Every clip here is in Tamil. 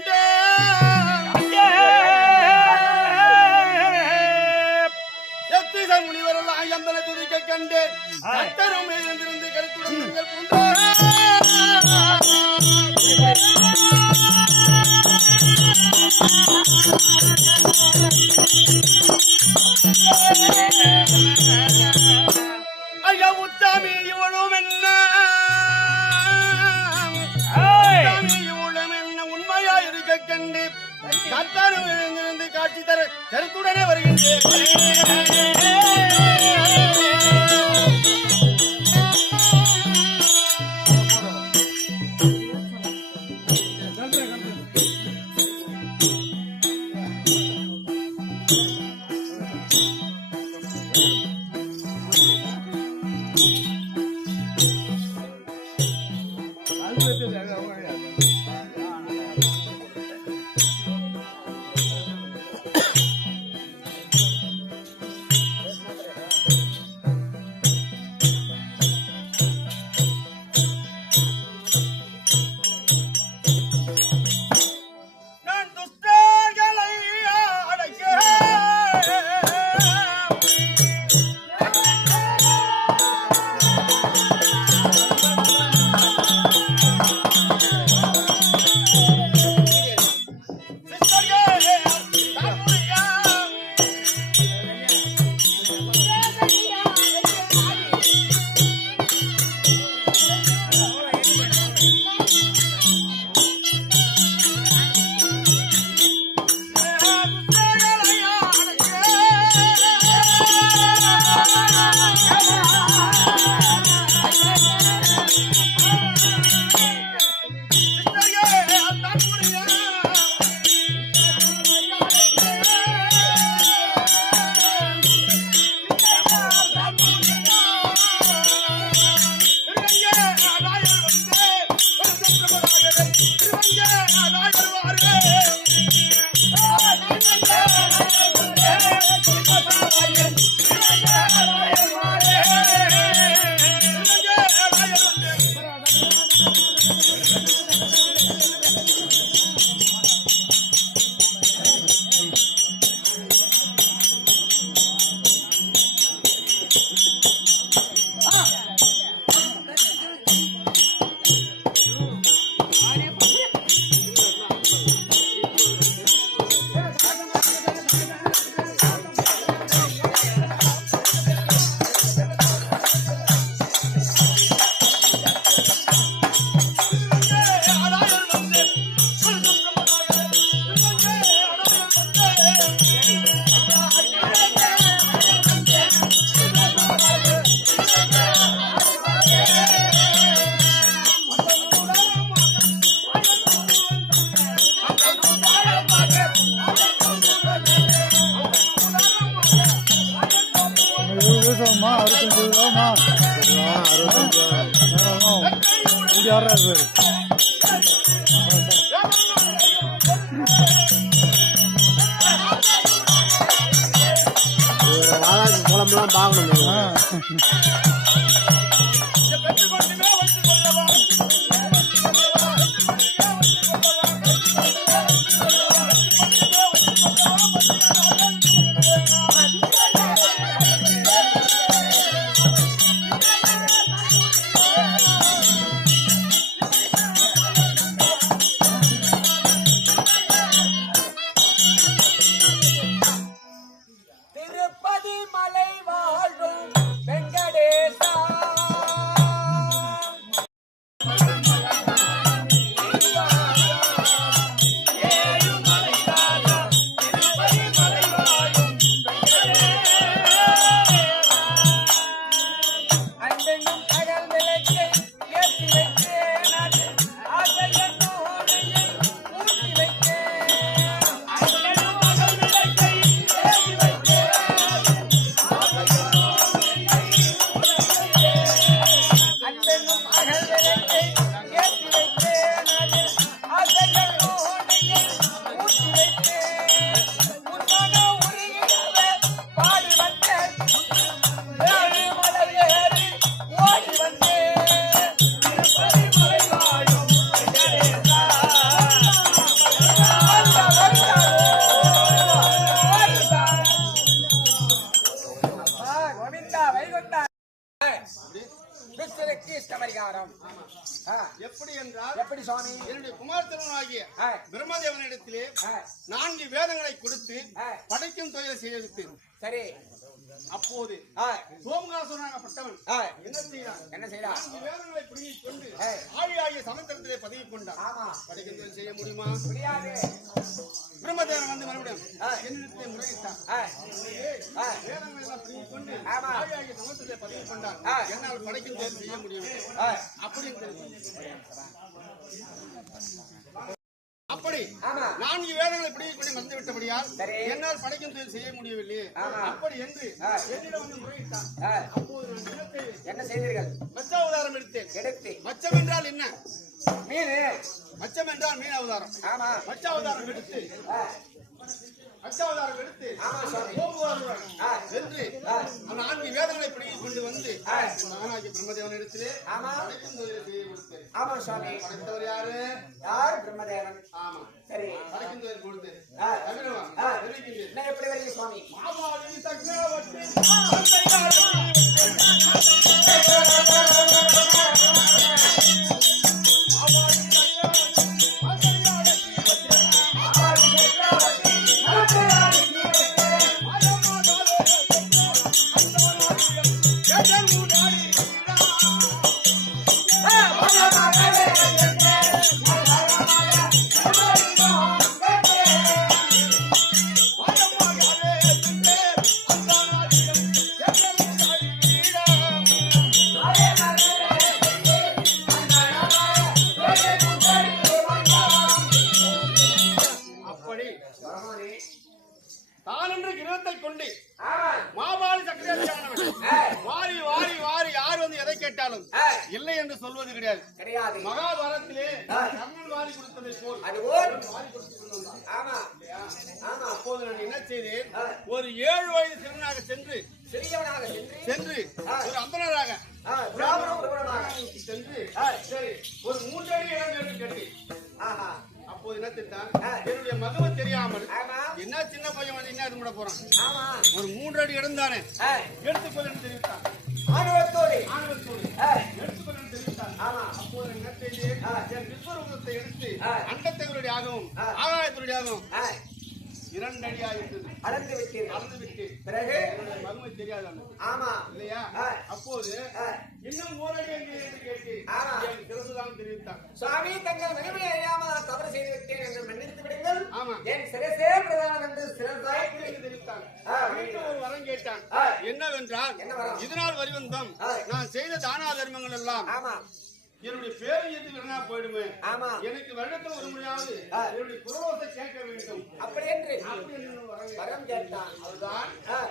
கண்டே எத்திசை முனிவரெல்லாம் எந்தனை துதிக்க கண்டே கட்டரும் எழுந்திருந்து கருத்துடன் பூண்டா ஐயா உத்தாமி இவளும் என்ன இவளும் என்ன உண்மையா இருக்க கண்டு கத்தாரும் எழுந்திருந்து காட்சி தர கருத்துடனே வருகின்றேன். மூலம்லாம் பார்க்கணும். கோவிந்தா வைகுண்டா துஷ்டருக்கு இஷ்டபரிகாரம். எப்படி என்றால் எப்படி சுவாமி? என்னுடைய குமார்த்தனாகிய பிரம்மதேவனிடத்திலே 4 வேதங்களை கொடுத்து படைக்கும் தொழிலை செய்ய வைத்தேன். சரி. அப்போது சோமகாசுரனாகப்பட்டவன் என்ன செய்யறான்? 4 வேதங்களை பிடுங்கிக் கொண்டு ஆவியாகிய சமுத்திரத்திலே பதவி கொண்டான். படைக்கும் தொழில் செய்ய முடியுமா? முடியாது. பிரம்மதேவன் வந்து மறுபடியும் என்னிடத்திலே முறையிட்டான். வேதங்களை எல்லாம் பிடுங்கிக் கொண்டு ஆவியாகிய சமுத்திரத்திலே பதவி கொண்டான். என்னால் படைக்கும் தொழில் செய்ய முடியவில்லை அப்படின்னு அப்படி 4 வேதங்களை பிடிக்க கொண்டு வந்து விட்டபடியால் என்னால் படைக்கும் தொழில் செய்ய முடியவில்லை அப்படி என்று என்னிடம் வந்து முறையிட்டான். அப்போது நான் என்ன செய்தீர்கள்? மச்சாவதாரம் எடுத்தேன். மச்சம் என்றால் என்ன? மீன். மச்சம் என்றால் மீன் அவதாரம். மச்சாவதாரம் எடுத்து என்று 4 வேதங்களை பிடிக்கிக் கொண்டு வந்து மகனாகிய பிரம்மதேவன் இடத்திலே படைத்தவர் யாரு? பிரம்மதேவன். ஆமா. சரி. படைக்கும் தொழில் கொடுத்து எப்படி வரீங்க சுவாமி? இல்லை என்று சொல்வது கிடையாது. மகாபாரதத்திலே கர்ணன் வாரி கொடுத்ததை போல் அப்போது நான் என்ன செய்தேன்? ஒரு 7 வயது சிறுவனாக சென்று ஒரு அந்தனராக சென்று சரி ஒரு 3 அடி இடம் கேட்டு அப்போது என்ன திட்டான்? என்னுடைய மகவை தெரியாமல் என்ன சின்ன பையன் வந்து என்ன கூட போறான், ஒரு 3 அடி இடம் தானே எடுத்துக்கொள்ள தெரிவித்தான். ஆணவத்தோடு எடுத்துக்கொள்ள தெரிவித்தான். அப்போது என்ன செய்தேன்? என் விஸ்வரூபத்தை எடுத்து அண்டத்தவருடைய ஆகவும் ஆகாயத்தினுடைய ஆகவும் 2 அடி ஆயிட்டது. அளந்து விட்டு பிறகு மகமை தெரியாது இல்லையா? அப்போது இன்னும் 1 அடி என்று கேட்டு சிறசுதான் தெரிவித்தான். சுவாமி, தங்கள் மகிமை அறியாமல் நான் தவறு செய்து விட்டேன் என்று மன்னித்து விடுங்கள். என் சிரசே பிரதானம் என்று சிறந்தாய் தெரிவித்தான். ஒரு வரம் கேட்டான். என்னவென்றால், இதனால் வரிவந்தம் நான் செய்த தானா தர்மங்கள் எல்லாம் என்னுடைய பேரு எதுனா போயிடுமே, எனக்கு வருடத்தில் ஒரு முறையாவது என்னுடைய குரலோசை கேட்க வேண்டும் அப்படி என்று வரம் கேட்டான். அதுதான்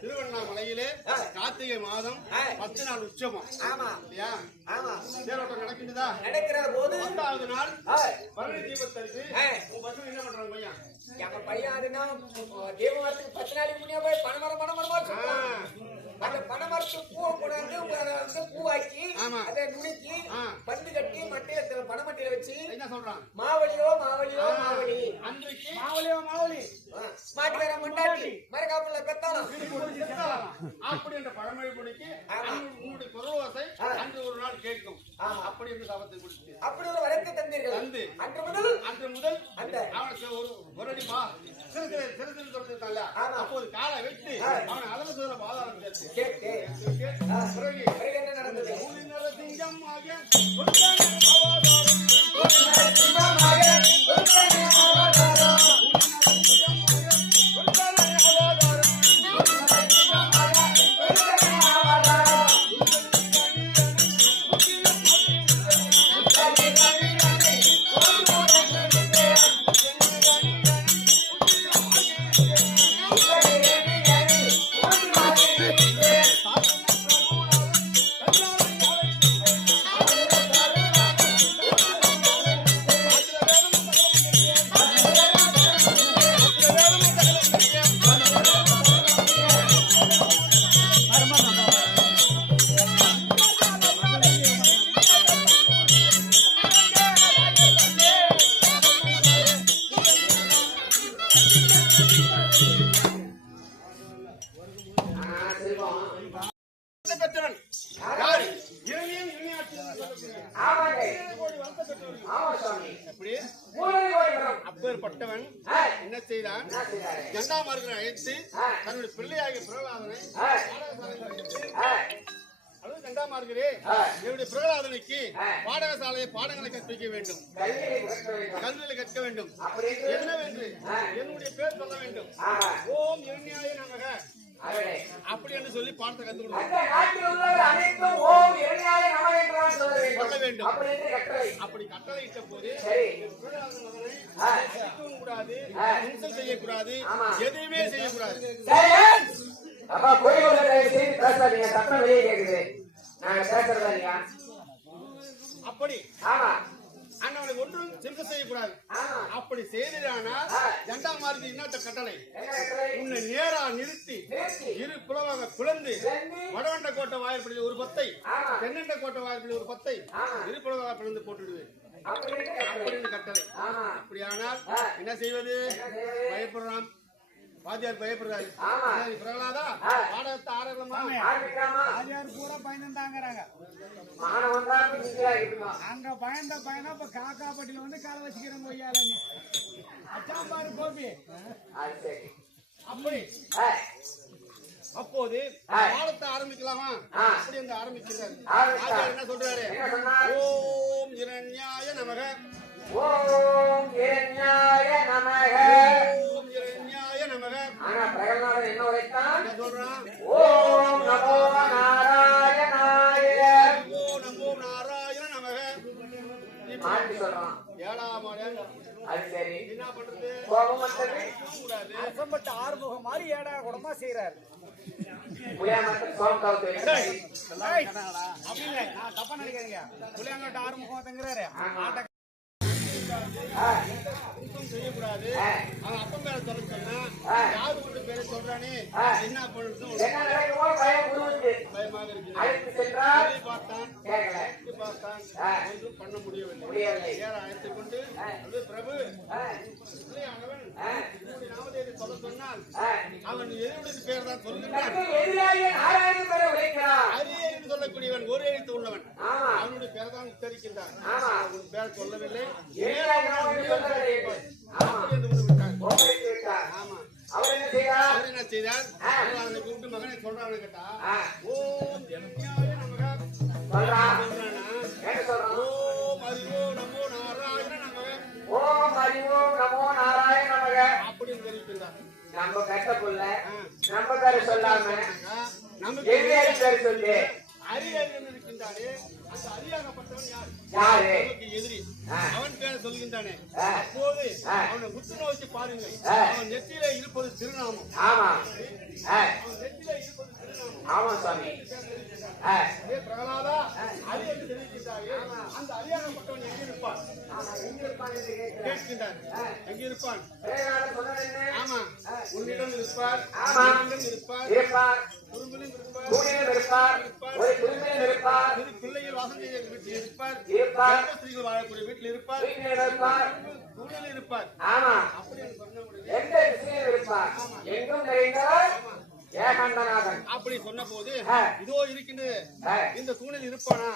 திருவண்ணாமலையிலே கார்த்திகை மாதம் 10 நாள் உற்சவம் இல்லையா? தேரோட்டம் நடக்கின்றதா? நடக்கிற போது 10வது நாள் பரணி தீபத்தரிசி உன் பசங்க என்ன பண்றாங்க? பையன் எங்க பையன் அதுனா தீபத்துக்கு 10 நாளைக்கு முன்னே போய் பணமரமா அந்த பணமரத்துக்கு பூவை கொண்டாந்து பூவாக்கி அதை நுணுக்கி பந்து கட்டி மட்டையில பணமட்டையில வச்சு என்ன சொல்றான்? மாவலியோ அன்றைக்கு மாட்டுக்கார முன்னாடி மரக்காப்புல பெத்தாலும் அப்படி என்ற பழமொழி முடிக்கு உங்களுடைய குரலோசை அன்று ஒரு நாள் கேட்கும். அப்படி என்று சபத்தை கொடுத்து அப்படி ஒரு வரத்தை தந்தீர்கள். அன்று முதல் அந்த அவனுக்கு ஒரு அடி சிறு சொல்லிருக்காங்க. அப்போது காலை வெட்டி அவனை அதல சொல்ற பாதாளம் கேட்டு என்ன நடந்தது? சிங்கம் ஆகிய அப்பேற்பட்டவன் என்ன செய்தான்? ஜண்டாமார்கனை அழைத்து தன்னுடைய பிள்ளையாகிய பிரகலாதனை அதுவும் ஜண்டாமார்கரே, என்னுடைய பிரகலாதனைக்கு பாடகசாலையை பாடங்களை கற்பிக்க வேண்டும், கல்விகளை கற்க வேண்டும். என்னவென்று என்னுடைய பேர் சொல்ல வேண்டும். ஓம் இரண்யாய நமக அப்படி என்று சொல்லி பாடத்தை கற்றுக் கொடுக்க வேண்டும். அப்படி கட்டளையிட்ட போது கூடாது, இன்சல் செய்யக்கூடாது, எதையுமே செய்யக்கூடாது. அப்படி அண்ணவனை ஒன்றும் சிறுக செய்யக்கூடாது. அப்படி செய்தானால் ஜண்டாமார்கி இன்னொரு கட்டளை, உன்னை நேரா நிறுத்தி இரு புலவாக பிளந்து வடவண்ட கோட்டை வாயிற்படி ஒரு பத்தை, தென்னண்ட கோட்டை வாயிற்படி ஒரு பத்தை இரு புலவாக பிளந்து போட்டுடுவேன் அப்படின்னு கட்டளை. அப்படியானால் என்ன செய்வது? பயப்படுறான் வாத்தியார், பயப்படுறாரு. பிரகலாதா பாடத்தை ஆரம்பமா வாத்தியார் பூரா பயந்தாங்கிறாங்க. அங்க பயந்த பயணம் இப்ப காக்காப்பட்டியில வந்து கால வச்சுக்கிறோம் ஐயாலன்னு அச்சாம் பாரு கோபி. அப்படி அப்போது பாடத்தை ஆரம்பிக்கலாமா? அப்படி வந்து ஆரம்பிக்கிறாரு. என்ன சொல்றாரு? ஓம் இரண்யாய நமக, ஓம் இரண்யாய நமக, ஓம் இரண்யாய நமக. ஆனா பிரகலாதன் என்ன உரைத்தான்? சொல்றான், ஓம் நமோ நாராயணாய, ஓம் நமோ நாராயண நமக. மாற்றி சொல்றான். ஏழாம் அது சரி, என்ன பண்றது? கோபம் வந்தது கூடாது. அரசம்பட்ட ஆறுமுகம் மாதிரி ஏடா குடமா செய்யறாரு. புளியாமட்டம் சோம் கவுத்து அப்படின்னு நான் தப்பா நினைக்கிறீங்க. புளியாங்கட்ட ஆறுமுகம் தங்குறாரு. செய்யக்கூடாது. அவன் அப்பன் பேரை சொல்ல சொன்னா யாரு கொண்டு பேரை சொல்றானே என்ன பண்ணுறது பயமாக இருக்கு. பார்த்தான் ஒன்றும் பண்ண முடியவில்லை. ஏற அழைத்துக் கொண்டு பிரபு பிள்ளையானவன் நாமதேவி சொல்ல சொன்னால் அவன் எதிர்வுடைய பேர் தான் சொல்லுகிறான். அரியன்னு சொல்லக்கூடியவன் ஒரு எழுத்து உள்ளவன், அவனுடைய பேர் தான் உச்சரிக்கின்றான். அவன் பேர் சொல்லவில்லை. அவர் என்ன செய்தார்? அவனை கூப்பிட்டு மகனை சொல்றான்னு கேட்டா, ஓம் இரண்யாய நமக ஓம் அறிவோ நமோ நாராயண நமக, ஓம் அறிவோ நமோ நாராயண நமக அப்படின்னு தெரிவிக்கின்றார். நம்ம கட்ட புள்ள நம்ம பேரை சொல்லாம நமக்கு பேர் சொல்லு அரியன் இருக்கின்றானே, அந்த அரியாகப்பட்டவன் யார்? நமக்கு எதிரி. அவன் பேரை சொல்கின்றானே. அப்போது அவனை உற்று நோக்கி பாருங்கள். அவன் நெற்றியில இருப்பது திருநாமம். அவன் நெற்றியில இருப்பது திருநாமம். ஆமா சாமி. பிரகலாதா அரியன் தெரிவிக்கின்றாயே, அந்த அரியாகப்பட்டவன் எங்க இருப்பான்? கேட்கின்றான். எங்க இருப்பான்? ஆமா, உன்னிடம் இருப்பார், இருப்பார், குறும்பிலும் இருப்பார், பிள்ளைகள் வாசம் செய்ய வீட்டில் இருப்பார், ஸ்திரீகள் வாழக்கூடிய வீட்டில் இருப்பார், தூணில் இருப்பார். அப்படி அப்படி சொன்ன போது இதோ இருக்கின்றது இந்த தூணில் இருப்பானா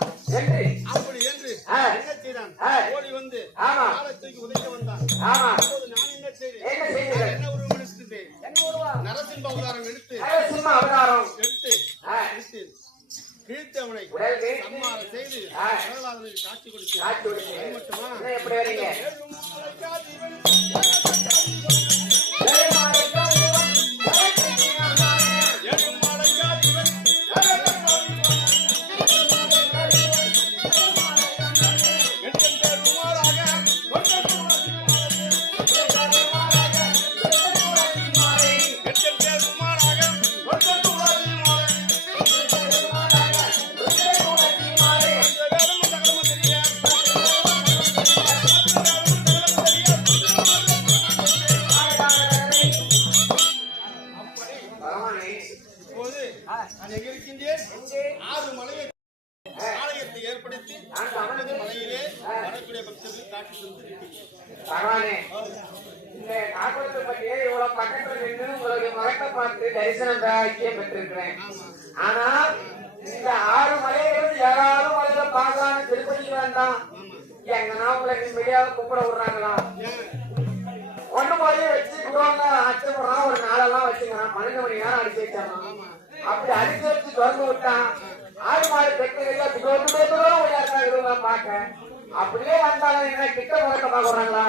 அப்படி என்று என்ன செய்தான்? ஓடி வந்து காலத்துக்கு உதைக்க வந்தான். அப்போது நான் என்ன செய்தேன்? என்ன உருவம் எடுத்துட்டேன்? நரசிம்ம அவதாரம் எடுத்து கிழித்து அவனை சம்மாரம் செய்து பிரகலாதனுக்கு காட்சி கொடுத்தேன். மட்டுமா ஏற்படுத்தி மலையிலே வரக்கூடிய பக்தர்கள் காட்சி தரிசனம் பெற்றிருக்கிறேன். ஆனா இந்த 6 மலையிலிருந்து யாராலும் மலையில பார்க்கலாம் திருப்பதிக்கு வேண்டாம். எங்கன்னா உங்களை மீடியாவை கூப்பிட விடுறாங்களா? பொண்ணு போய் வச்சு குரோன்ல அச்சப்படுறான் ஒரு நாளெல்லாம் வச்சுக்கிறான் 12 மணி நேரம் அடிச்சு வச்சான் அப்படி அடிச்சு வச்சு திறந்து விட்டான் ஆறு மாடு தெற்கையா தூரம் இதெல்லாம் பார்க்க அப்படியே வந்தாலும் என்ன கிட்ட பழக்கமா போறாங்களா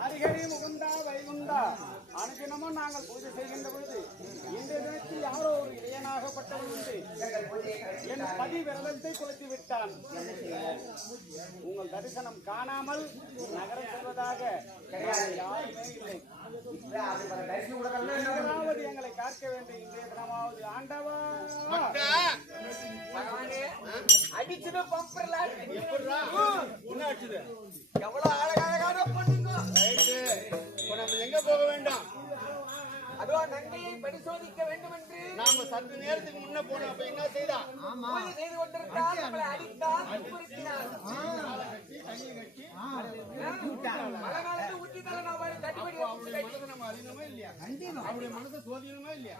ஹரிஹரி முகுந்தா வைகுந்தா அனுதினமும் நாங்கள் பூஜை செய்கின்ற பொழுது இந்த தினத்தில் யாரோ ஒரு இளையனாகப்பட்டவன் உண்டு என் பதி விரதத்தை கொளுத்தி விட்டான். உங்கள் தரிசனம் காணாமல் நகரம் செல்வதாக யாருமே இல்லை. எங்களாவது எங்களை காக்க வேண்டும். இன்றைய தினமாவது ஆண்டவா அடிச்சது பம்பர்ல எவ்வளவு அழகான பண்ணுங்க. நம்ம எங்க போக வேண்டாம், அதோ நன்றியை பரிசோதிக்க வேண்டும் என்று நாம சற்று நேரத்துக்கு முன்ன போனோம். அப்ப என்ன செய்தா பூஜை செய்து கொண்டிருந்தால் நம்மளை அடித்தால் துன்புறுத்தினார். மழை நாளுக்கு ஊற்றினால நாம் கட்டுப்படி நம்ம அறியணுமா இல்லையா? அவருடைய மனசை சோதிக்கணுமா இல்லையா?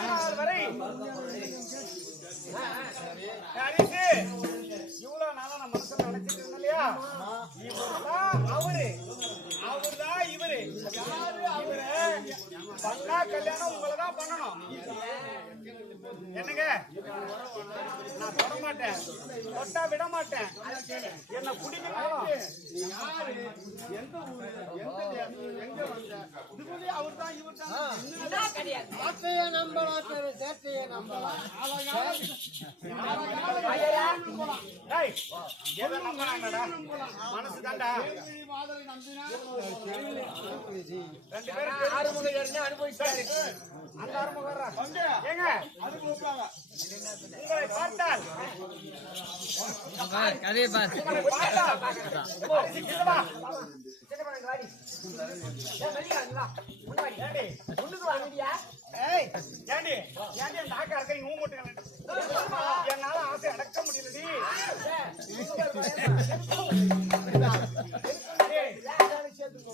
ஆனால் வரை ஹரிசு, இவ்வளவு நாளா நான் மனசுல நினைச்சிட்டு இருந்தேன் இல்லையா? இவர்தான் அவரு, அவர்தான் இவரு. யாரு அவரு? பண்ணா கல்யாணம் உங்களைதான் பண்ணணும். என்னங்க, நான் தொட மாட்டேன், தொட்டா விட மாட்டேன். என்ன பிடிக்கணும். யாரு, எந்த ஊரு, எந்த தேசம், எங்க வந்த, இதுபோதே அவர்தான் இவர்தான் கிடையாது. வார்த்தையை நம்பலாம், சேட்டையை நம்பலாம். மனசு தாண்டா ரெண்டு பேரும் ஆறுமுகம் ஏற்கனவே அனுபவிச்சாரு. அந்த ஆரம்பம் ஏங்க அது உங்களை பார்த்தால் கதையை பாரு. உங்களை பார்த்தால் அரிசி கிழவா. ஏய், ஏண்டி ஏண்டி அந்த ஆக்கா இருக்க ஊ மூட்டுங்க. என்னால ஆசை அடக்க முடியலடி.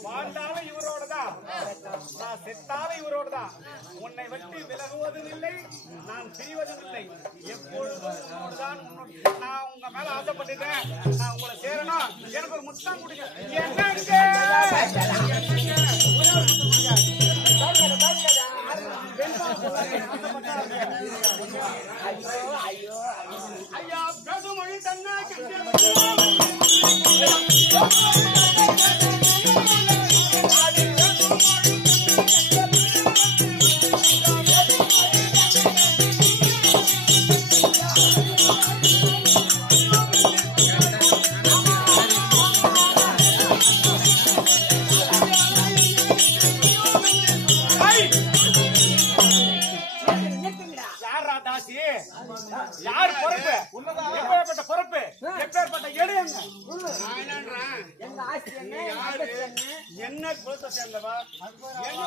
வாழ்ந்தாலும் இவரோடதான், நான் செத்தாலும் இவரோடதான். உன்னை விட்டு விலகுவதும் இல்லை, நான் பிரிவதும் இல்லை. எப்பொழுதும் உன்னோடுதான். நான் உங்க மேல ஆசைப்பட்டுட்டேன். நான் உங்களை சேரணும். எனக்கு ஒரு முத்தம் கொடுங்க. என்னங்க ஐயா பிரதுமொழி தன்னா யார் பொறுப்பு? எப்பேற்பட்ட பொறுப்பு, எப்பேற்பட்ட இடம்? எங்க ஆஸ்தி என்ன? என்ன குலத்தை சேர்ந்தவா? என்ன